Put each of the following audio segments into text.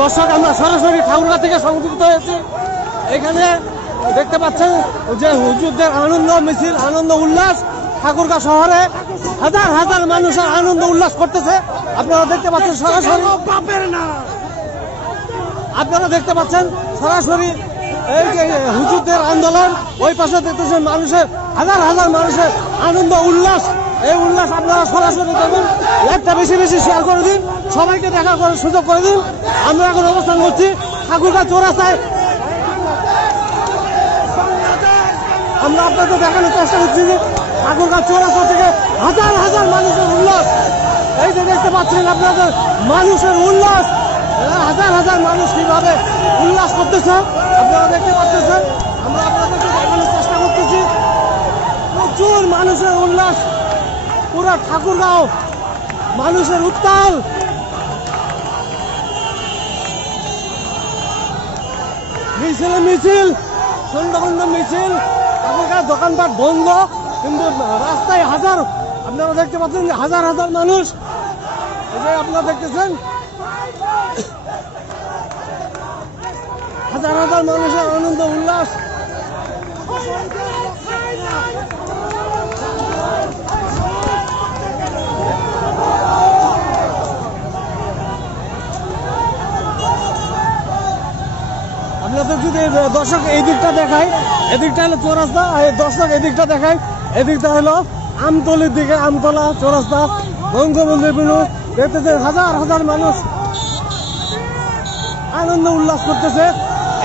দর্শক আমরা সরাসরি ঠাকুরগাঁ থেকে সংযুক্ত হয়েছি। এখানে দেখতে পাচ্ছেন যে হুজুরদের আনন্দ মিছিল, আনন্দ উল্লাস। ঠাকুরগাঁ শহরে হাজার হাজার মানুষের আনন্দ উল্লাস করতেছে। আপনারা দেখতে পাচ্ছেন সরাসরি, আপনারা দেখতে পাচ্ছেন সরাসরি এই যে হুজুরদের আন্দোলন। ওই পাশে দেখতেছেন মানুষের হাজার হাজার মানুষের আনন্দ উল্লাস। এই উল্লাস আপনারা সরাসরি দেখুন, একটা বেশি বেশি শেয়ার করে দিন, সবাইকে দেখা করার সুযোগ করে দিন। আমরা এখন অবস্থান করছি ঠাকুরগাঁ চৌরাস্তায়। আমরা আপনাদের দেখানোর চেষ্টা করছি যে ঠাকুরগাঁ চৌরাস্তা থেকে হাজার হাজার মানুষের উল্লাস। এই যে দেখতে পাচ্ছেন আপনাদের মানুষের উল্লাস, হাজার হাজার মানুষ কিভাবে উল্লাস করতেছে আপনারা দেখতে পাচ্ছেন। আমরা আপনাদেরকে দেখানোর চেষ্টা করতেছি, প্রচুর মানুষের উল্লাস। পুরো ঠাকুরগাঁও মানুষের উত্তাল। মিছিল মিছিল, খন্ড খন্ড মিছিল। ঠাকুরগাঁও দোকানপাট বন্ধ, কিন্তু রাস্তায় হাজার, আপনারা দেখতে পাচ্ছেন যে হাজার হাজার মানুষ। এটাই আপনারা দেখতেছেন, হাজার হাজার মানুষের আনন্দ উল্লাস। আপনাদের যদি দর্শক এই দিকটা দেখায়, এদিকটা হলো চৌরাস্তা, দর্শক এদিকটা দেখায়, এদিকটা হলো আমতলির দিকে, আমতলা চৌরাস্তা, বঙ্গবন্ধু দেখতেছেন হাজার হাজার মানুষ আনন্দ উল্লাস করতেছে।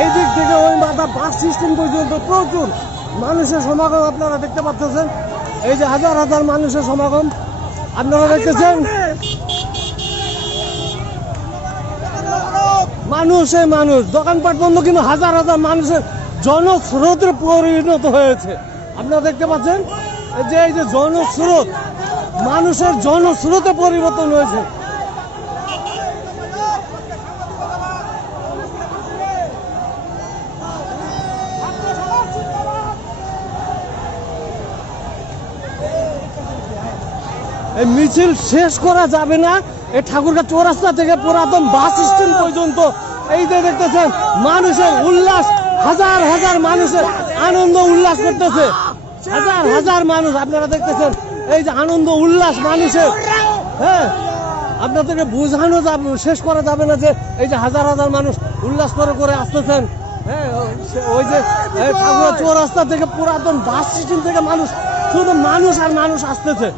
এই দিক থেকে ওই মাথা বাস সিস্টেম পর্যন্ত প্রচুর মানুষের সমাগম আপনারা দেখতে পাচ্ছেন। এই যে হাজার হাজার মানুষের সমাগম আপনারা দেখতেছেন। মানুষে মানুষ, দোকানপাট বন্ধ, কিন্তু হাজার হাজার মানুষের জনস্রোতে পরিণত হয়েছে। আপনারা দেখতে পাচ্ছেন যে এই যে জনস্রোত, মানুষের জনস্রোতে পরিবর্তন হয়েছে। এই মিছিল শেষ করা যাবে না। এই ঠাকুরগাঁ চৌরাস্তা থেকে পুরাতন বাস স্ট্যান্ড পর্যন্ত এই যে দেখতেছেন মানুষের উল্লাস, হাজার হাজার মানুষের আনন্দ উল্লাস করতেছে। হাজার হাজার মানুষ আপনারা দেখতেছেন, এই যে আনন্দ উল্লাস মানুষের। হ্যাঁ, আপনাদেরকে বোঝানো যাবে, শেষ করা যাবে না যে এই যে হাজার হাজার মানুষ উল্লাস করে করে আসতেছেন। হ্যাঁ, ওই যে ঠাকুরগাঁ চৌরাস্তা থেকে পুরাতন বাস স্ট্যান্ড থেকে মানুষ, শুধু মানুষ আর মানুষ আসতেছে।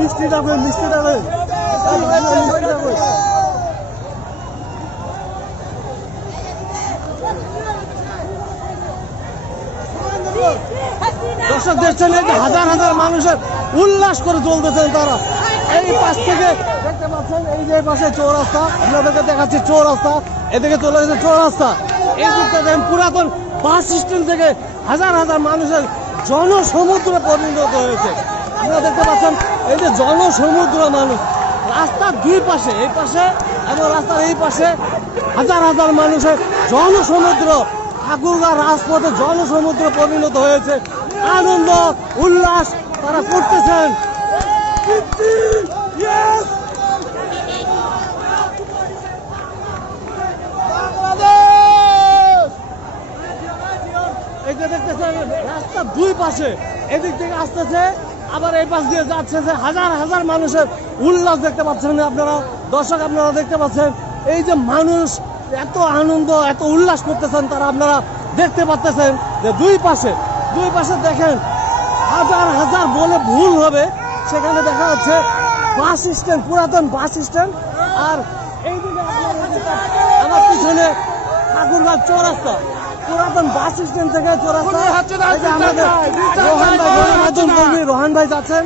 মিষ্টি যাবে, মিষ্টি যাবে, মিষ্টি যাবে। দর্শক দেখছেন এই যে হাজার হাজার মানুষের উল্লাস করে চলতেছেন তারা। এই পাশ থেকে দেখতে পাচ্ছেন এই যে পাশে চৌরাস্তা, আপনাদেরকে দেখাচ্ছি চৌরাস্তা, এদিকে চলে গেছে চৌরাস্তা। এই দিকটা দেখেন পুরাতন বাস স্ট্যান্ড থেকে হাজার হাজার মানুষের জনসমুদ্রে পরিণত হয়েছে। আপনারা দেখতে পাচ্ছেন এই যে জনসমুদ্র মানুষ, রাস্তার দুই পাশে, এই পাশে এবং রাস্তার এই পাশে হাজার হাজার মানুষের জনসমুদ্র। ঠাকুরগাঁ রাজপথে জনসমুদ্র পরিণত হয়েছে। আনন্দ উল্লাস তারা করতেছেন। এই যে দেখতেছেন রাস্তার দুই পাশে, এদিক থেকে আসতেছে আবার এই পাশ দিয়ে যাচ্ছে, যে হাজার হাজার মানুষের উল্লাস দেখতে পাচ্ছেন আপনারা। দর্শক আপনারা দেখতে পাচ্ছেন এই যে মানুষ এত আনন্দ, এত উল্লাস করতেছেন তারা, আপনারা দেখতে পাচ্ছেন যে দুই পাশে দেখেন হাজার হাজার বলে ভুল হবে, সেখানে দেখা যাচ্ছে বাস স্ট্যান্ড, পুরাতন বাস স্ট্যান্ড। আর এইদিকে আমার পিছনে ঠাকুরগাঁ চৌরাস্তা, পুরাতন বাস স্ট্যান্ড থেকে চৌরাস্তা। আমাদের রোহান ভাই যাচ্ছেন।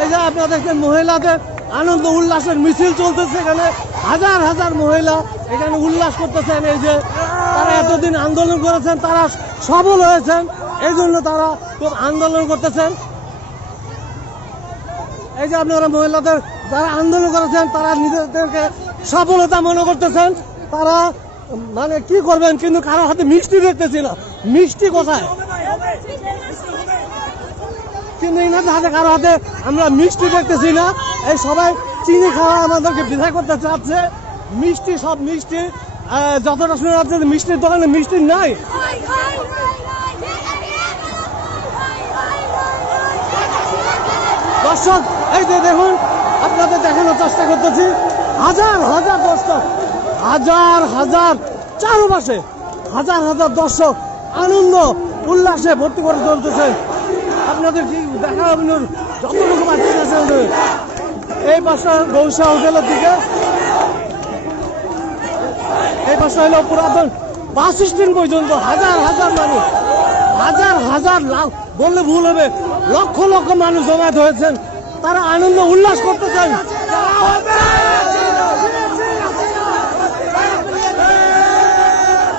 এই যে আপনারা দেখছেন মহিলাদের আনন্দ উল্লাসের মিছিল চলতেছে। এখানে হাজার হাজার মহিলা এখানে উল্লাস করতেছেন। এই যে তারা এতদিন আন্দোলন করেছেন, তারা সফল হয়েছেন, এই জন্য তারা খুব আন্দোলন করতেছেন। এই যে আপনারা মহিলাদের যারা আন্দোলন করেছেন তারা নিজেদেরকে সফলতা মনে করতেছেন। তারা মানে কি করবেন, কিন্তু কারোর হাতে মিষ্টি দেখতেছি না। মিষ্টি কোথায়? কিন্তু ইনাদের হাতে কারো হাতে আমরা মিষ্টি দেখতেছি না। এই সবাই চিনি খাওয়া আমাদেরকে বিদায় করতে চাচ্ছে। মিষ্টি সব মিষ্টি যতটা শুনে যাচ্ছে মিষ্টির দোকানে মিষ্টি নাই। দর্শক এই যে দেখুন, আপনাদের দেখানোর চেষ্টা করতেছি, হাজার হাজার দর্শক, হাজার হাজার চারপাশে হাজার হাজার দর্শক আনন্দ উল্লাসে ভর্তি করে চলতেছে। আপনাদের কি দেখা যতটুকু বাচ্চা আছে এই পাশটা গৌসা হোটেলের দিকে, এই পাশটা হলো পুরাতন বাস স্ট্যান্ড পর্যন্ত হাজার হাজার মানুষ, হাজার হাজার বললে ভুল হবে, লক্ষ লক্ষ মানুষ জমায়েত হয়েছেন। তারা আনন্দ উল্লাস করতেছেন।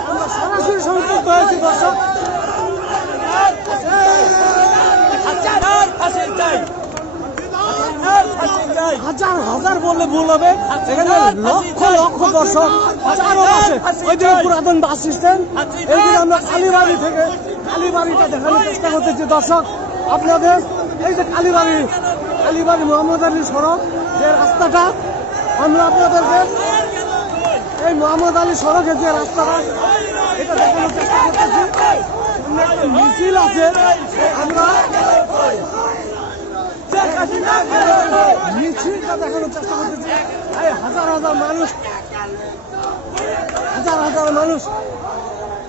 আমরা সরাসরি সংযুক্ত হয়েছি দর্শক। হাজার হাজার বললে ভুল হবে, এখানে লক্ষ লক্ষ দর্শক চারপাশে। ওইদিকে পুরাতন বাস স্ট্যান্ড, এইদিকে আমরা কালীবাড়ি থেকে কালীবাড়িটা দেখানোর চেষ্টা করতেছি দর্শক আপনাদের। এই যে কালীবাড়ি মোহাম্মদ আলী সড়ক, যে রাস্তাটা আমরা আপনাদেরকে এই মোহাম্মদ আলী সড়কের যে রাস্তাটা এটা দেখানোর চেষ্টা করতেছি। একটা মিছিল আছে, আমরা মিছিলটা দেখানোর চেষ্টা করতেছি। এই হাজার হাজার মানুষ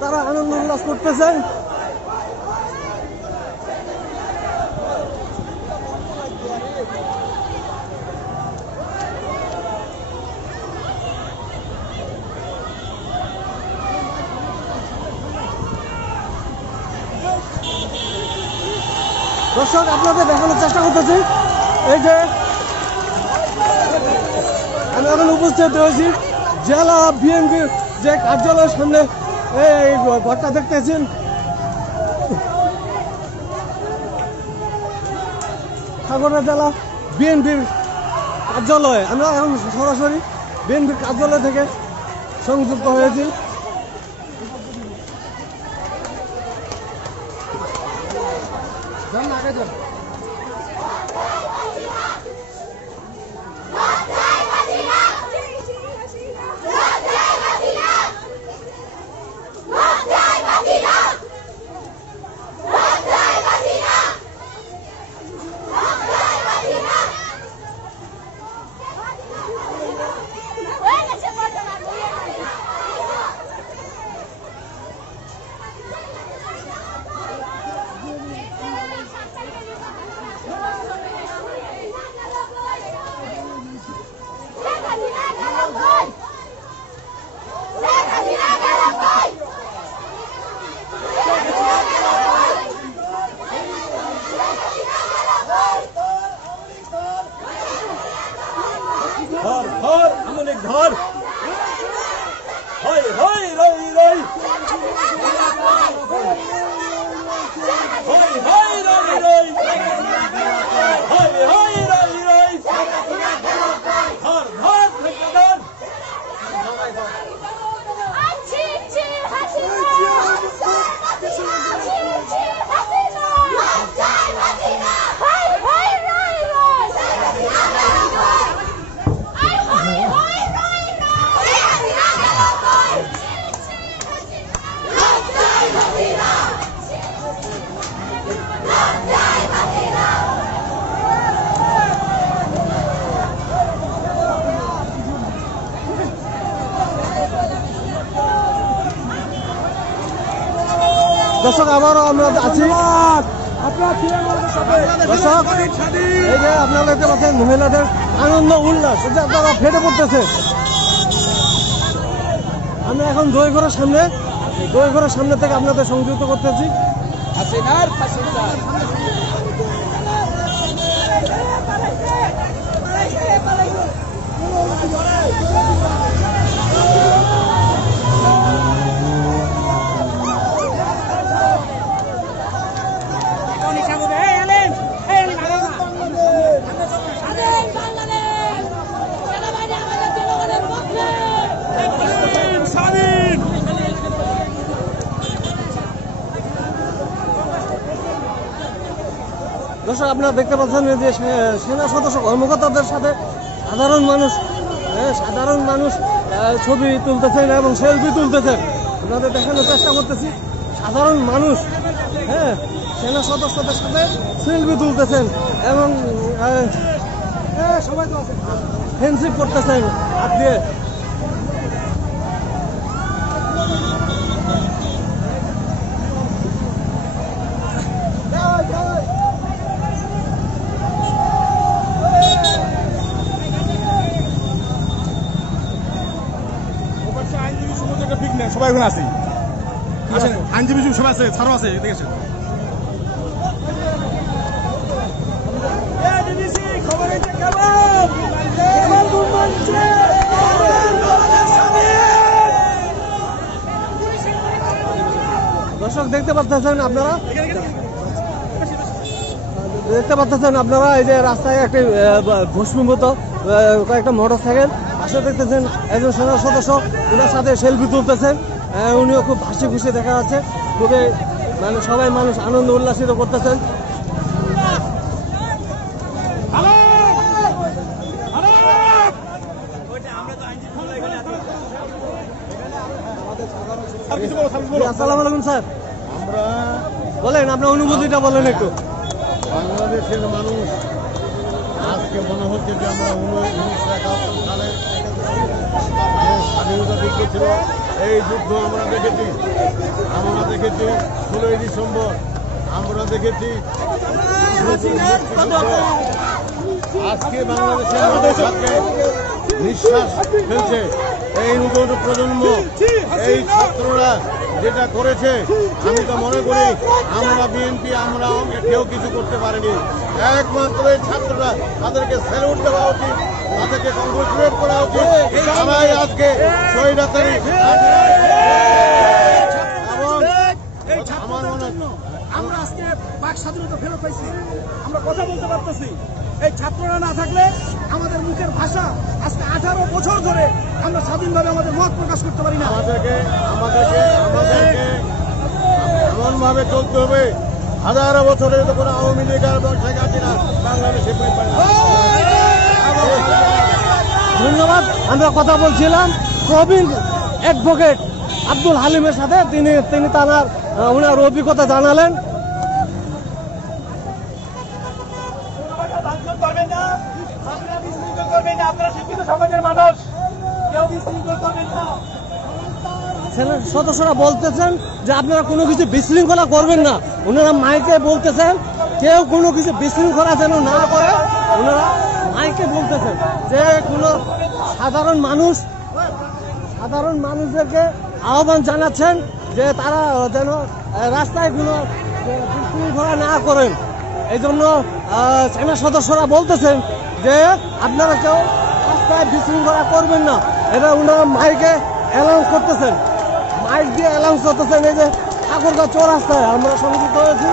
তারা আনন্দ উল্লাস করতেছেন। দর্শক আপনাদের দেখানোর চেষ্টা করতেছি, এই যে আমি এখন উপস্থিত হয়েছি জেলা বিএনপির যে কার্যালয়ের সামনে। এই ঘরটা দেখতেছেন, সাগরদিঘি জেলা বিএনপির কার্যালয়ে। আমরা এখন সরাসরি বিএনপির কার্যালয় থেকে সংযুক্ত হয়েছি। ধর হয় হয় রই রই হয় হয় রই রই হয় হয় রই রই ধর ধর থেকে ধর দর্শক আবারও আমরা আছি। দর্শক এই যে আপনারা দেখতে পাচ্ছেন মহিলাদের আনন্দ উল্লাস, তারা ফেটে পড়তেছে। আমরা এখন দইঘরের সামনে থেকে আপনাদের সংযুক্ত করতেছি। দর্শক আপনারা দেখতে পাচ্ছেন যে সেনা সদস্য কর্মকর্তাদের সাথে সাধারণ মানুষ ছবি তুলতেছেন এবং সেলফি তুলতেছেন। আপনাদের দেখানোর চেষ্টা করতেছি সাধারণ মানুষ সেনা সদস্যদের সাথে সেলফি তুলতেছেন এবং সবাই তো আছে ফেন্সিং করতেছেন হাত দিয়ে। সবাই ওখানে আছে, আইনজীবী সবাই আছে, ছাড়ও আছে, দেখেছেন। দর্শক দেখতে পাচ্ছেন আপনারা এই যে রাস্তায় একটি ভস্মীভূত কয়েকটা মোটর সাইকেল পাশে দেখতেছেন একজন সেনা সদস্য ওনার সাথে সেলফি তুলতেছেন। উনিও খুব হাসি খুশি দেখা যাচ্ছে, খুবই সবাই মানুষ আনন্দ উল্লাসিত করতেছেন। আসসালামু আলাইকুম স্যার, বলেন আপনার অনুভূতিটা বলেন একটু। বাংলাদেশের মানুষ আজকে মনে হচ্ছে যে আমরা 1971 সালে যে স্বাধীনতা যুদ্ধ ছিল, এই যুদ্ধ আমরা দেখেছি 16ই ডিসেম্বর, আমরা দেখেছি আজকে বাংলাদেশের মানুষ আজকে নিঃশ্বাস ফেলছে। এই নতুন প্রজন্ম, এই ছাত্ররা যেটা করেছে, আমি তো মনে করি আমরা বিএনপি আমরা কেউ কিছু করতে পারিনি। একমাত্র এই ছাত্ররা, তাদেরকে স্যালুট দেওয়া উচিত, তাদেরকে কংগ্রেচুলেট করা উচিত। তারাই আজকে স্বৈরাচারী আমার মনে আমরা আজকে বাক স্বাধীনতা ফেরত পাইছি, আমরা কথা বলতে পারতেছি। এই ছাত্ররা না থাকলে আমাদের মুখের ভাষা আজকে 18 বছর ধরে আমরা স্বাধীনভাবে আমাদের মত প্রকাশ করতে পারি না। আমাদেরকে এমন ভাবে চলতে হবে, হাজারো বছরের তো কোনো আওয়ামী লীগ আর শেখ হাসিনা বাংলাদেশে ধন্যবাদ। আমরা কথা বলছিলাম প্রবীণ অ্যাডভোকেট আব্দুল হালিমের সাথে, তিনি ওনার অভিজ্ঞতা জানালেন। সদস্যরা বলতেছেন যে আপনারা কোনো কিছু বিশৃঙ্খলা করবেন না। ওনারা মাইকে বলতেছেন কেউ কোনো কিছু বিশৃঙ্খলা যেন না করে। ওনারা মাইকে বলতেছেন যে কোনো সাধারণ মানুষদেরকে আহ্বান জানাচ্ছেন যে তারা যেন রাস্তায় কোনো বিশৃঙ্খলা না করেন। এই জন্য সেনা সদস্যরা বলতেছেন যে আপনারা কেউ রাস্তায় বিশৃঙ্খলা করবেন না। এটা ওনারা মাইকে অ্যানাউন্স করতেছেন, মাইক দিয়ে অ্যানাউন্স করতেছেন। এই যে ঠাকুরগাঁও চৌরাস্তায় আমরা সংযুক্ত হয়েছি।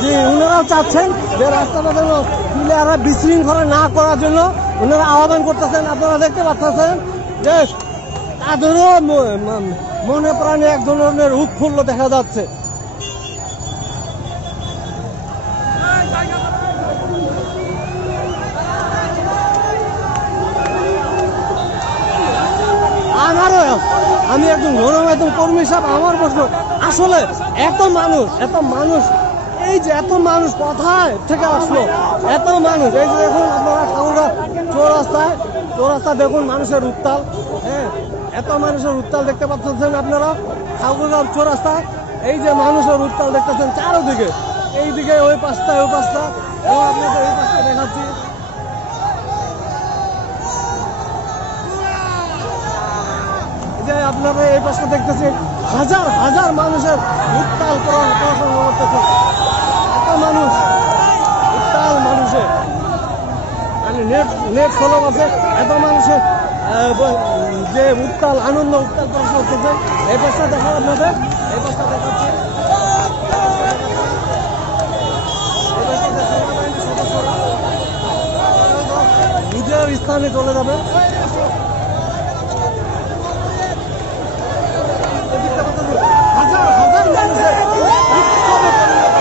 জি, ওনারাও চাচ্ছেন যে রাস্তাটা যেন ক্লিয়ার বিশৃঙ্খলা না করার জন্য ওনারা আহ্বান করতেছেন। আপনারা দেখতে পাচ্ছেন যে তাদেরও মনে প্রাণে এক ধরনের উৎফুল্ল দেখা যাচ্ছে। আমি একজন গণমাধ্যম কর্মী হিসাব, আমার প্রশ্ন আসলে এত মানুষ এই যে এত মানুষ কোথায় থেকে আসলো? এত মানুষ, এই যে দেখুন আপনারা ঠাকুরগাঁও চৌরাস্তা দেখুন মানুষের উত্তাল। এত মানুষের উত্তাল দেখতে পাচ্ছেন আপনারা ঠাকুরগাঁও চৌরাস্তা। এই যে মানুষের উত্তাল দেখতেছেন চারোদিকে, এইদিকে ওই পাশটা এবং আপনাদের এই পাশটা দেখাচ্ছি। যে আপনারা এই পাশটা দেখতেছেন হাজার মানুষের উত্তাল পড়াশোনা করতেছে। এত মানুষ, উত্তাল মানুষের নেট ফলো আছে, এত মানুষের যে উত্তাল আনন্দ উত্তাল পড়াশোনা করতেছে। এই পাশটা দেখা আপনাদের, এই পাশটা দেখাচ্ছি। স্থানে চলে যাবে। হাজার হাজার মানুষের বিক্ষোভে পরিণত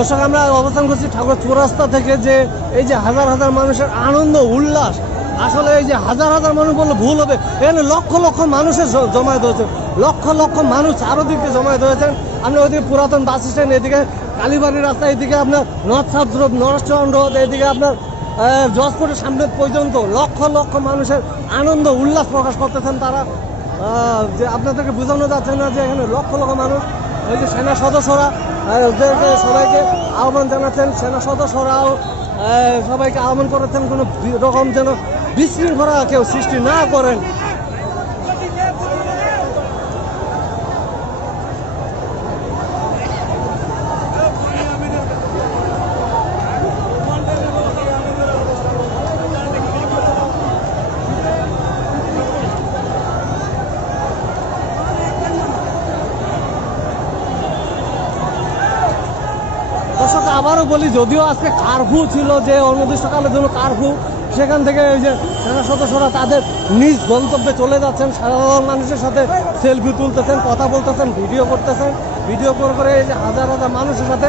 দর্শক আমরা অবস্থান করছি ঠাকুর চৌরাস্তা থেকে, যে এই যে হাজার হাজার মানুষের আনন্দ উল্লাস, আসলে এই যে হাজার হাজার মানুষ বললে ভুল হবে, এখানে লক্ষ লক্ষ মানুষের জমায়েত হয়েছে, লক্ষ লক্ষ মানুষ চারোদিকে জমায়েত হয়েছেন। আমরা ওইদিকে পুরাতন বাস স্ট্যান্ড, এদিকে কালীবাড়ির রাস্তা, এদিকে আপনার নর্থ সাউথ রোড, নরচরণ রোড, এদিকে আপনার জজকোর্টের সামনে পর্যন্ত লক্ষ লক্ষ মানুষের আনন্দ উল্লাস প্রকাশ করতেছেন তারা। যে আপনাদেরকে বোঝানো যাচ্ছে না যে এখানে লক্ষ লক্ষ মানুষ, ওই যে সেনা সদস্যরা ওদেরকে সবাইকে আহ্বান জানাচ্ছেন, সেনা সদস্যরাও সবাইকে আহ্বান করেছেন কোনো রকম যেন বিশৃঙ্খলা কেউ সৃষ্টি না করেন। দর্শক আবারও বলি, যদিও আজকে কারফিউ ছিল, যে অনির্দিষ্টকালের জন্য কারফিউ, সেখান থেকে ওই যে সেনা সদস্যরা তাদের নিজ গন্তব্যে চলে যাচ্ছেন, সাধারণ মানুষের সাথে সেলফি তুলতেছেন, কথা বলতেছেন, ভিডিও করতেছেন, ভিডিও করে এই যে হাজার হাজার মানুষের সাথে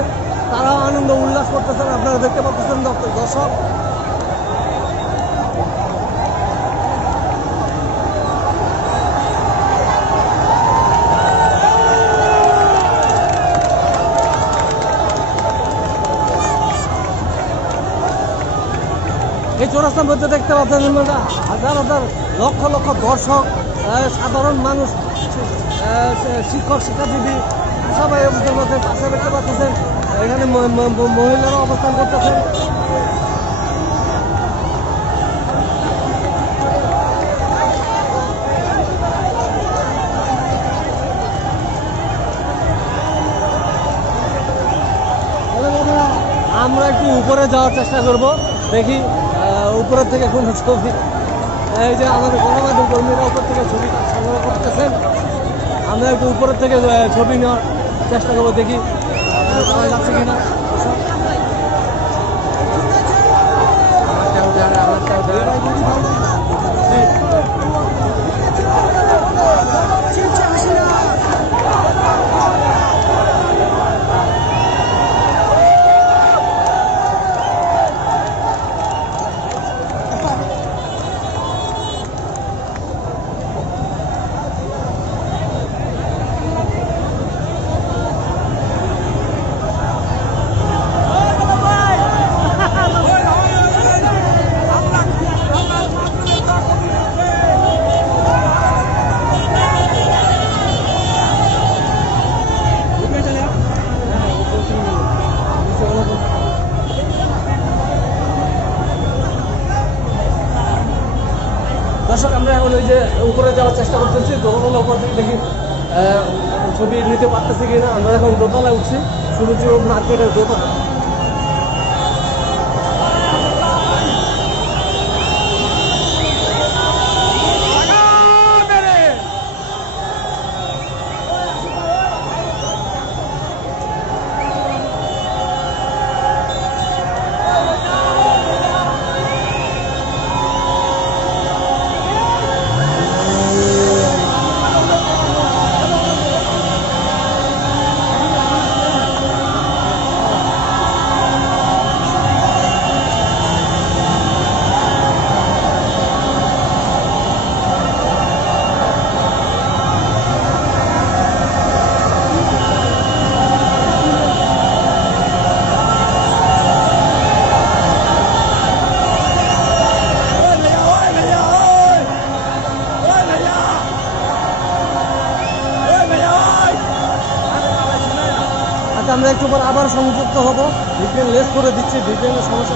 তারাও আনন্দ উল্লাস করতেছেন, আপনারা দেখতে পাচ্ছেন দর্শক। এই চৌরাস্তার মধ্যে দেখতে পাচ্ছেন হাজার হাজার লক্ষ লক্ষ দর্শক, সাধারণ মানুষ, শিক্ষক শিক্ষাজীবী সবাই অবস্থান করছেন। পাশে দেখতে পাচ্ছেন এখানে মহিলারা অবস্থান করতেছেন। আমরা একটু উপরে যাওয়ার চেষ্টা করব, দেখি উপরের থেকে কোন ছবি, এই যে আমাদের গণমাধ্যম কর্মীরা উপর থেকে ছবি সংগ্রহ করতেছেন, আমরা একটু উপরের থেকে ছবি নেওয়ার চেষ্টা করবো, দেখি পাওয়া যাচ্ছে কিনা। দর্শক আমরা এখন ওই যে উপরে যাওয়ার চেষ্টা করতেছি, দোতলা উপর থেকে দেখি ছবি নিতে পারতেছি কিনা। আমরা এখন দোতলায় উঠছি, সুরুচি মার্কেটের দোতলা। আমরা একটু পর আবার সংযুক্ত হব, ভিপিএন লেস করে দিচ্ছি, ভিপিএন এর সমস্যা।